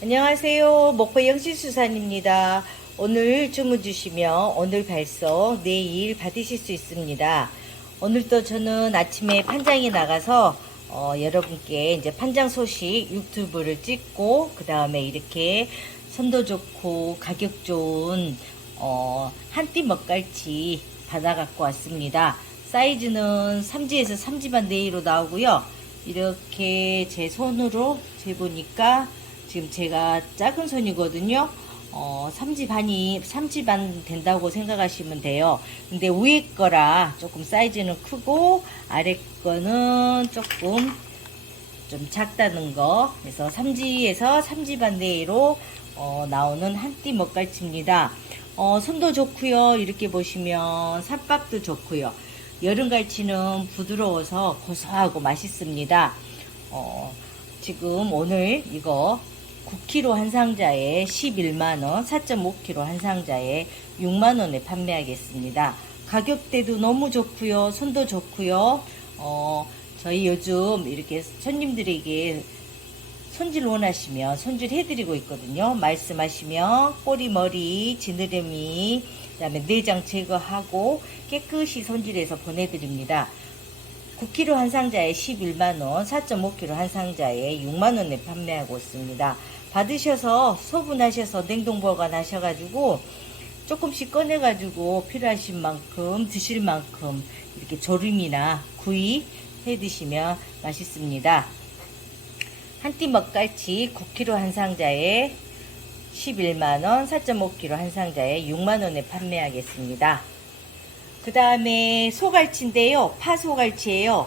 안녕하세요. 목포 영신수산입니다. 오늘 주문 주시면 오늘 발송 내일 받으실 수 있습니다. 오늘도 저는 아침에 판장에 나가서 어, 여러분께 이제 판장 소식 유튜브를 찍고 그 다음에 이렇게 선도 좋고 가격 좋은 어, 한띠 먹갈치 받아 갖고 왔습니다. 사이즈는 3지에서 3지 반 내외로 나오고요. 이렇게 제 손으로 재보니까 지금 제가 작은 손이거든요. 어, 3지 반이, 3지 반 된다고 생각하시면 돼요. 근데 위에 거라 조금 사이즈는 크고, 아래 거는 조금 좀 작다는 거. 그래서 3지에서 3지 반 내로 어, 나오는 한띠 먹갈치입니다. 어, 손도 좋고요. 이렇게 보시면 삿밥도 좋고요. 여름갈치는 부드러워서 고소하고 맛있습니다. 어, 지금 오늘 이거 9kg 한 상자에 11만원, 4.5kg 한 상자에 6만원에 판매하겠습니다. 가격대도 너무 좋고요. 손도 좋고요. 어, 저희 요즘 이렇게 손님들에게 손질 원하시면 손질 해드리고 있거든요. 말씀하시면 꼬리, 머리, 지느러미, 그 다음에 내장 제거하고 깨끗이 손질해서 보내드립니다. 9kg 한 상자에 11만원, 4.5kg 한 상자에 6만원에 판매하고 있습니다. 받으셔서 소분하셔서 냉동 보관하셔가지고 조금씩 꺼내가지고 필요하신 만큼 드실 만큼 이렇게 조림이나 구이 해 드시면 맛있습니다. 한 띠 먹갈치 9kg 한 상자에 11만원, 4.5kg 한 상자에 6만원에 판매하겠습니다. 그 다음에 소갈치인데요. 파소갈치예요.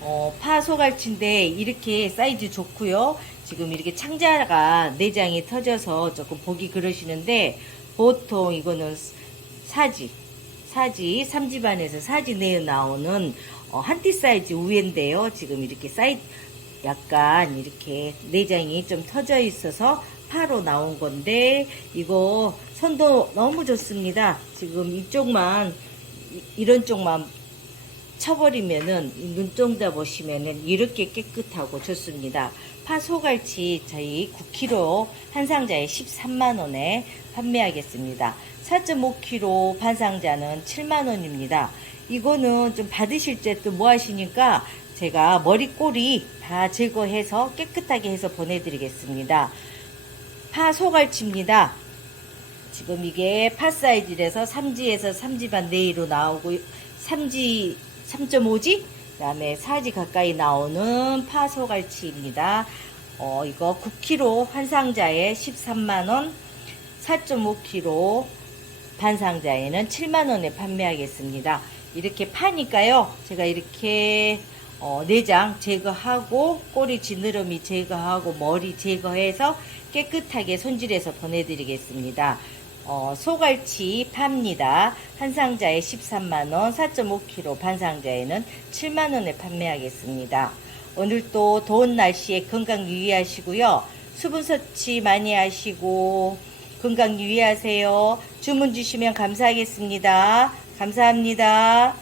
어, 파소갈치인데 이렇게 사이즈 좋고요. 지금 이렇게 창자가 내장이 터져서 조금 보기 그러시는데 보통 이거는 사지, 사지, 삼지반에서 사지 내에 나오는 어, 한띠 사이즈 우회인데요. 지금 이렇게 사이 약간 이렇게 내장이 좀 터져 있어서 파로 나온 건데 이거 선도 너무 좋습니다. 지금 이쪽만 이- 이런 쪽만 쳐버리면은 이 눈동자 보시면은 이렇게 깨끗하고 좋습니다. 파소갈치 저희 9kg 한 상자에 13만 원에 판매하겠습니다. 4.5kg 반 상자는 7만 원입니다. 이거는 좀 받으실 때 또 뭐 하시니까 제가 머리 꼬리 다 제거해서 깨끗하게 해서 보내드리겠습니다. 파소갈치입니다. 지금 이게 파 사이즈라서 3지에서 3지 반 내외로 나오고 3지 3.5지 그다음에 4지 가까이 나오는 파소갈치입니다. 어 이거 9kg 한 상자에 13만 원, 4.5kg 반 상자에는 7만 원에 판매하겠습니다. 이렇게 파니까요. 제가 이렇게 어, 내장 제거하고 꼬리 지느러미 제거하고 머리 제거해서 깨끗하게 손질해서 보내드리겠습니다. 어, 소갈치 팝니다. 한 상자에 13만원, 4.5kg 반 상자에는 7만원에 판매하겠습니다. 오늘 또 더운 날씨에 건강 유의하시고요. 수분 섭취 많이 하시고 건강 유의하세요. 주문 주시면 감사하겠습니다. 감사합니다.